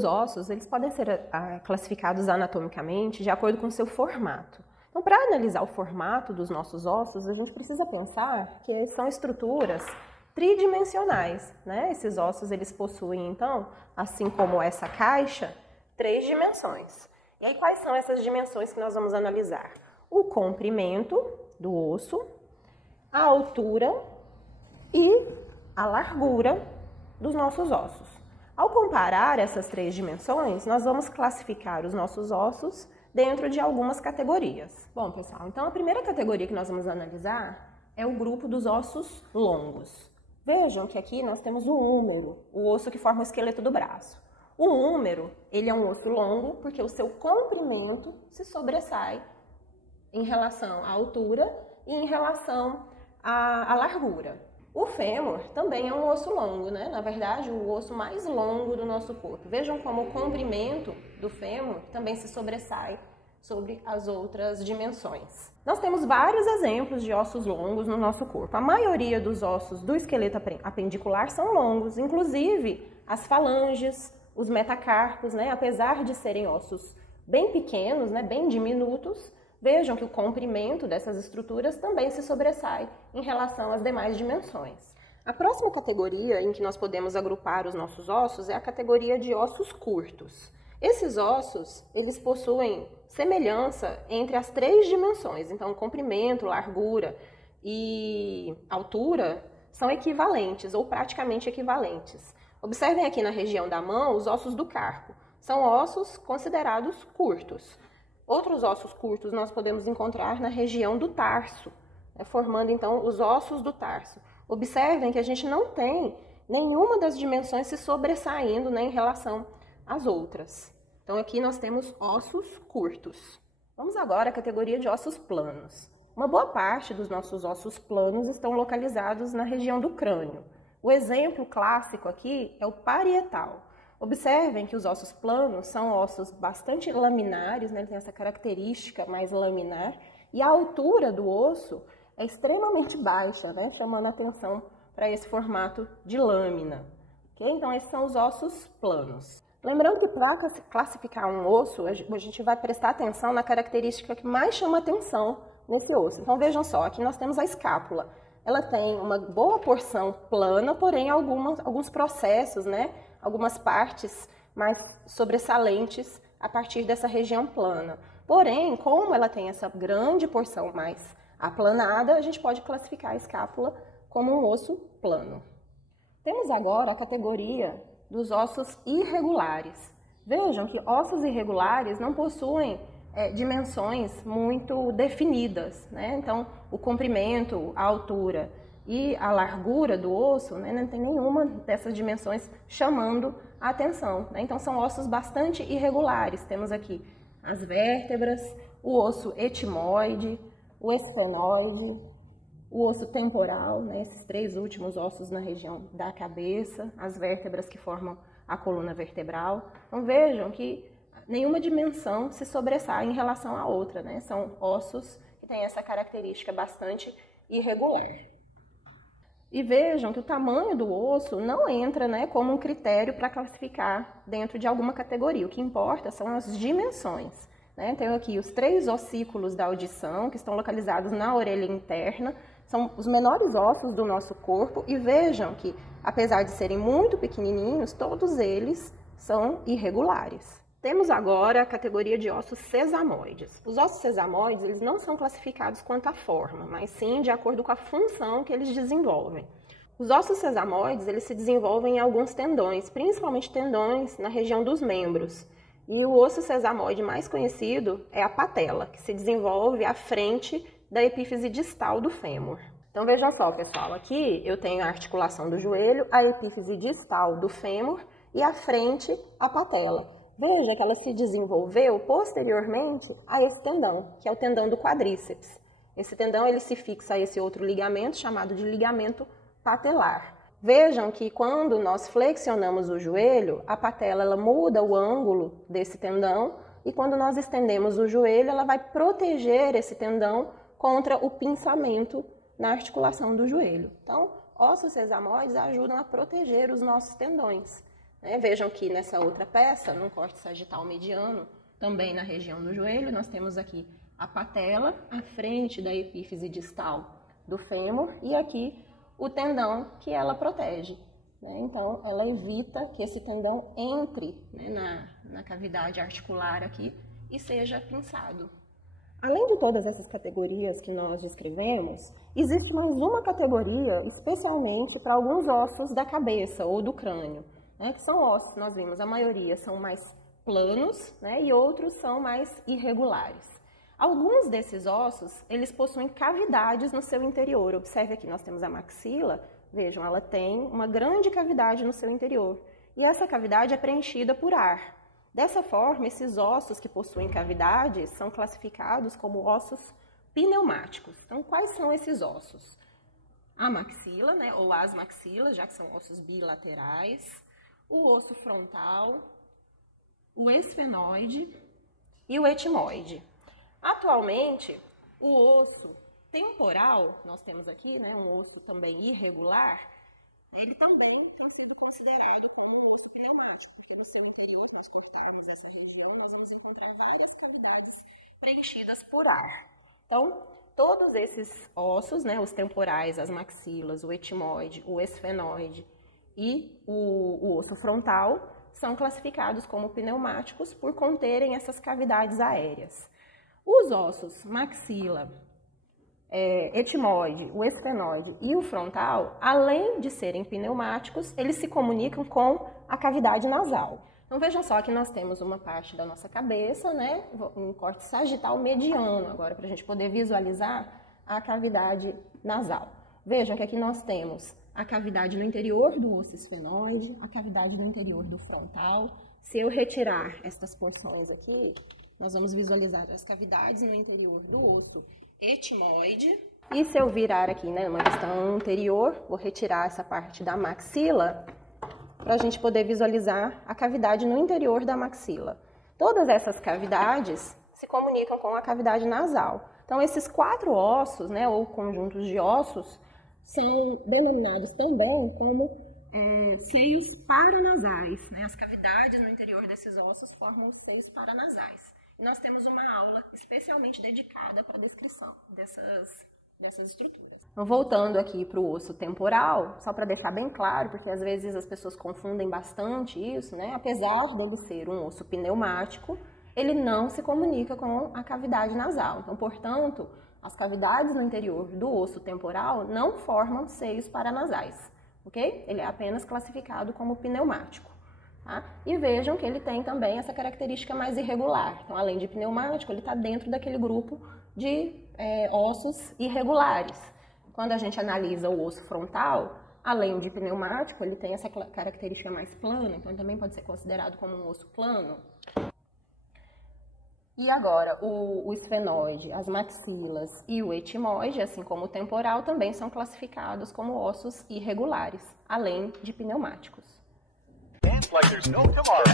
Os ossos, eles podem ser classificados anatomicamente de acordo com seu formato. Então, para analisar o formato dos nossos ossos, a gente precisa pensar que são estruturas tridimensionais, né? Esses ossos, eles possuem, então, assim como essa caixa, 3 dimensões. E aí, quais são essas dimensões que nós vamos analisar? O comprimento do osso, a altura e a largura dos nossos ossos. Ao comparar essas 3 dimensões, nós vamos classificar os nossos ossos dentro de algumas categorias. Bom, pessoal, então a primeira categoria que nós vamos analisar é o grupo dos ossos longos. Vejam que aqui nós temos o húmero, o osso que forma o esqueleto do braço. O húmero, ele é um osso longo porque o seu comprimento se sobressai em relação à altura e em relação à largura. O fêmur também é um osso longo, né? Na verdade, o osso mais longo do nosso corpo. Vejam como o comprimento do fêmur também se sobressai sobre as outras dimensões. Nós temos vários exemplos de ossos longos no nosso corpo. A maioria dos ossos do esqueleto apendicular são longos, inclusive as falanges, os metacarpos, né? Apesar de serem ossos bem pequenos, né? Bem diminutos, vejam que o comprimento dessas estruturas também se sobressai em relação às demais dimensões. A próxima categoria em que nós podemos agrupar os nossos ossos é a categoria de ossos curtos. Esses ossos, eles possuem semelhança entre as 3 dimensões, então comprimento, largura e altura são equivalentes ou praticamente equivalentes. Observem aqui na região da mão os ossos do carpo, são ossos considerados curtos. Outros ossos curtos nós podemos encontrar na região do tarso, formando então os ossos do tarso. Observem que a gente não tem nenhuma das dimensões se sobressaindo, né, em relação às outras. Então aqui nós temos ossos curtos. Vamos agora à categoria de ossos planos. Uma boa parte dos nossos ossos planos estão localizados na região do crânio. O exemplo clássico aqui é o parietal. Observem que os ossos planos são ossos bastante laminares, né? Ele tem essa característica mais laminar, e a altura do osso é extremamente baixa, né? Chamando a atenção para esse formato de lâmina. Okay? Então, esses são os ossos planos. Lembrando que para classificar um osso, a gente vai prestar atenção na característica que mais chama atenção nesse osso. Então, vejam só, aqui nós temos a escápula. Ela tem uma boa porção plana, porém alguns processos, né? Algumas partes mais sobressalentes a partir dessa região plana. Porém, como ela tem essa grande porção mais aplanada, a gente pode classificar a escápula como um osso plano. Temos agora a categoria dos ossos irregulares. Vejam que ossos irregulares não possuem dimensões muito definidas, né? Então, o comprimento, a altura e a largura do osso, né, não tem nenhuma dessas dimensões chamando a atenção, né? Então, são ossos bastante irregulares. Temos aqui as vértebras, o osso etimoide, o esfenoide, o osso temporal, né, esses 3 últimos ossos na região da cabeça, as vértebras que formam a coluna vertebral. Então, vejam que nenhuma dimensão se sobressai em relação à outra, né? São ossos que têm essa característica bastante irregular. E vejam que o tamanho do osso não entra, né, como um critério para classificar dentro de alguma categoria. O que importa são as dimensões, né? Tenho aqui os 3 ossículos da audição, que estão localizados na orelha interna. São os menores ossos do nosso corpo. E vejam que, apesar de serem muito pequenininhos, todos eles são irregulares. Temos agora a categoria de ossos sesamoides. Os ossos sesamoides, eles não são classificados quanto à forma, mas sim de acordo com a função que eles desenvolvem. Os ossos sesamoides, eles se desenvolvem em alguns tendões, principalmente tendões na região dos membros. E o osso sesamoide mais conhecido é a patela, que se desenvolve à frente da epífise distal do fêmur. Então vejam só, pessoal, aqui eu tenho a articulação do joelho, a epífise distal do fêmur e à frente a patela. Veja que ela se desenvolveu posteriormente a esse tendão, que é o tendão do quadríceps. Esse tendão ele se fixa a esse outro ligamento, chamado de ligamento patelar. Vejam que quando nós flexionamos o joelho, a patela ela muda o ângulo desse tendão, e quando nós estendemos o joelho, ela vai proteger esse tendão contra o pinçamento na articulação do joelho. Então, ossos sesamoides ajudam a proteger os nossos tendões, né? Vejam que nessa outra peça, num corte sagital mediano, também na região do joelho, nós temos aqui a patela, à frente da epífise distal do fêmur, e aqui o tendão que ela protege, né? Então, ela evita que esse tendão entre, né, na cavidade articular aqui e seja pinçado. Além de todas essas categorias que nós descrevemos, existe mais uma categoria especialmente para alguns ossos da cabeça ou do crânio, né, que são ossos, nós vimos, a maioria são mais planos, né, e outros são mais irregulares. Alguns desses ossos, eles possuem cavidades no seu interior. Observe aqui, nós temos a maxila, vejam, ela tem uma grande cavidade no seu interior. E essa cavidade é preenchida por ar. Dessa forma, esses ossos que possuem cavidades são classificados como ossos pneumáticos. Então, quais são esses ossos? A maxila, né, ou as maxilas, já que são ossos bilaterais, o osso frontal, o esfenoide e o etimoide. Atualmente, o osso temporal, nós temos aqui, né, um osso também irregular, ele também tem sido considerado como um osso pneumático, porque no seu interior, se nós cortarmos essa região, nós vamos encontrar várias cavidades preenchidas por ar. Então, todos esses ossos, né, os temporais, as maxilas, o etimoide, o esfenoide e o osso frontal, são classificados como pneumáticos por conterem essas cavidades aéreas. Os ossos maxila, etimoide, o esfenoide e o frontal, além de serem pneumáticos, eles se comunicam com a cavidade nasal. Então vejam só que nós temos uma parte da nossa cabeça, né, um corte sagital mediano, agora para a gente poder visualizar a cavidade nasal. Vejam que aqui nós temos a cavidade no interior do osso esfenoide, a cavidade no interior do frontal. Se eu retirar estas porções aqui, nós vamos visualizar as cavidades no interior do osso etimoide. E se eu virar aqui, né, uma vista anterior, vou retirar essa parte da maxila para a gente poder visualizar a cavidade no interior da maxila. Todas essas cavidades se comunicam com a cavidade nasal. Então, esses 4 ossos, né, ou conjuntos de ossos, são denominados também como seios paranasais, né? As cavidades no interior desses ossos formam os seios paranasais. E nós temos uma aula especialmente dedicada para a descrição dessas estruturas. Então, voltando aqui para o osso temporal, só para deixar bem claro, porque às vezes as pessoas confundem bastante isso, né? Apesar dele ser um osso pneumático, ele não se comunica com a cavidade nasal. Então, portanto, as cavidades no interior do osso temporal não formam seios paranasais, ok? Ele é apenas classificado como pneumático. Tá? E vejam que ele tem também essa característica mais irregular. Então, além de pneumático, ele está dentro daquele grupo de ossos irregulares. Quando a gente analisa o osso frontal, além de pneumático, ele tem essa característica mais plana, então também pode ser considerado como um osso plano. E agora, o esfenoide, as maxilas e o etimoide, assim como o temporal, também são classificados como ossos irregulares, além de pneumáticos. Like there's no tomorrow.